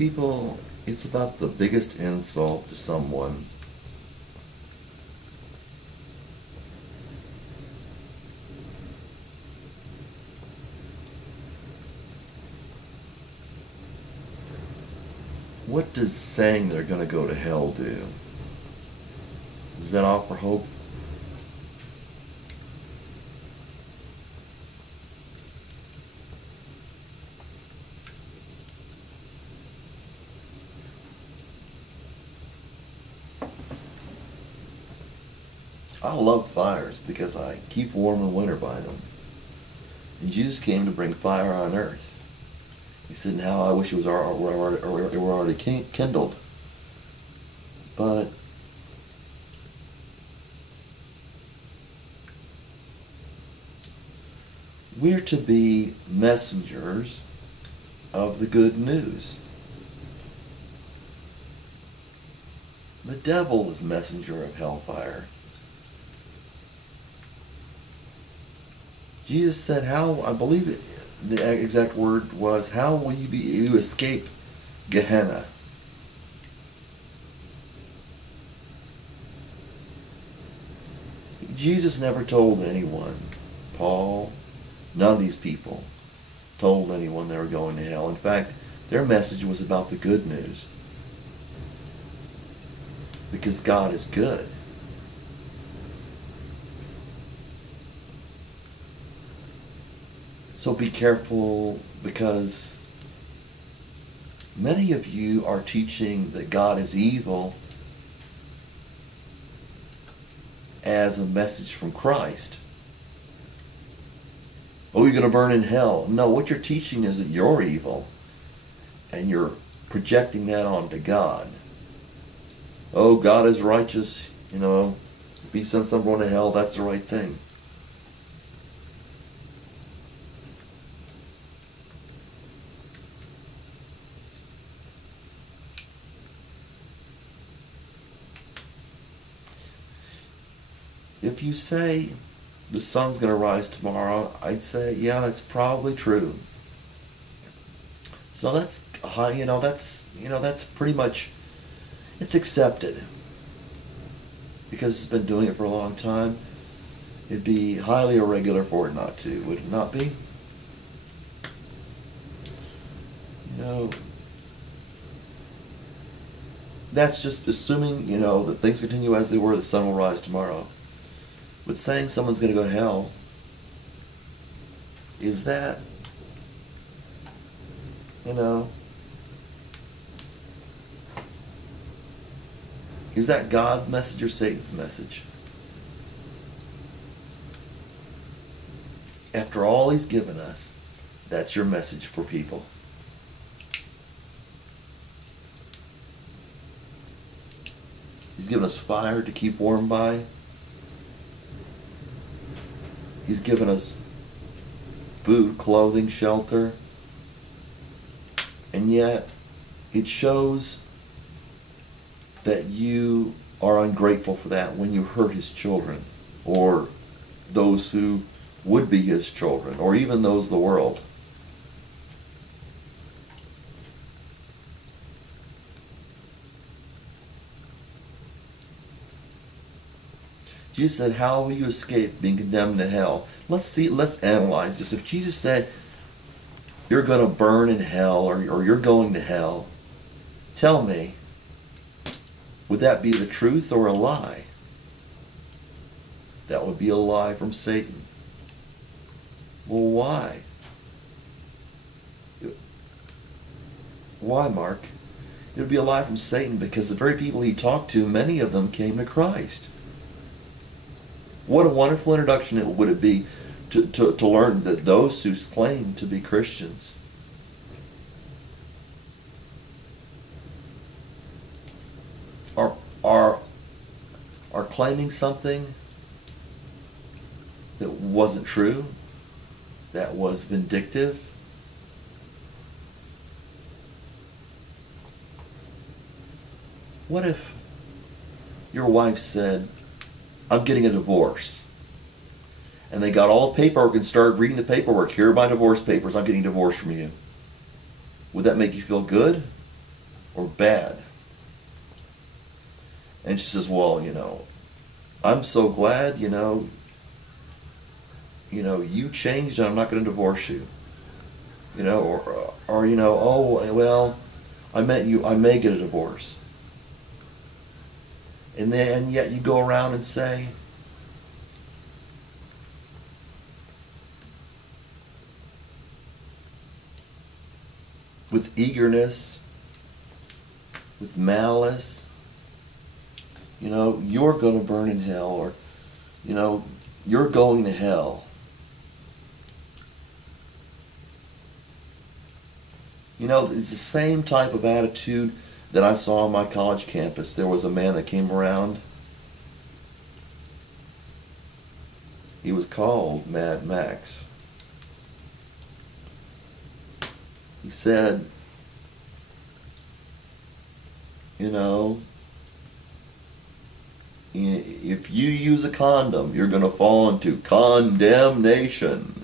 People, it's about the biggest insult to someone. What does saying they're going to go to hell do? Does that offer hope? I love fires because I keep warm in winter by them. And Jesus came to bring fire on earth. He said, now I wish it were already kindled. But we're to be messengers of the good news. The devil is messenger of hellfire. Jesus said, how, I believe it, the exact word was, how will you escape Gehenna? Jesus never told anyone, Paul, none of these people told anyone they were going to hell. In fact, their message was about the good news. Because God is good. So be careful, because many of you are teaching that God is evil as a message from Christ. Oh, you're going to burn in hell. No, what you're teaching is that you're evil, and you're projecting that onto God. Oh, God is righteous, you know, if He sends someone to hell, that's the right thing. If you say the sun's going to rise tomorrow, I'd say, yeah, that's probably true. So that's that's pretty much, it's accepted, because it's been doing it for a long time. It'd be highly irregular for it not to, would it not be? You know, that's just assuming, that things continue as they were, the sun will rise tomorrow. But saying someone's going to go to hell, is that, is that God's message or Satan's message? After all He's given us, that's your message for people. He's given us fire to keep warm by. He's given us food, clothing, shelter. And yet, it shows that you are ungrateful for that when you hurt His children, or those who would be His children, or even those of the world. Jesus said, how will you escape being condemned to hell? Let's analyze this. If Jesus said, you're going to burn in hell, or you're going to hell, tell me, would that be the truth or a lie? That would be a lie from Satan. Well, why? Why, Mark? It would be a lie from Satan because the very people He talked to, many of them came to Christ. What a wonderful introduction it would be to learn that those who claim to be Christians are claiming something that wasn't true, that was vindictive. What if your wife said, I'm getting a divorce, and they got all the paperwork and started reading the paperwork. Here are my divorce papers. I'm getting divorced from you. Would that make you feel good? or bad. And she says, well, I'm so glad, you changed and I'm not going to divorce you. Or oh, well, I may get a divorce. And yet you go around and say, with eagerness, with malice, you're going to burn in hell, or, you're going to hell. It's the same type of attitude that I saw on my college campus. There was a man that came around. He was called Mad Max. He said, if you use a condom, you're going to fall into condemnation.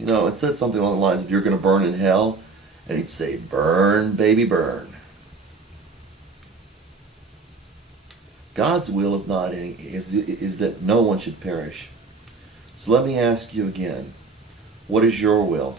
It said something along the lines of, you're going to burn in hell. And he'd say, burn, baby, burn. God's will is that no one should perish. So let me ask you again, what is your will?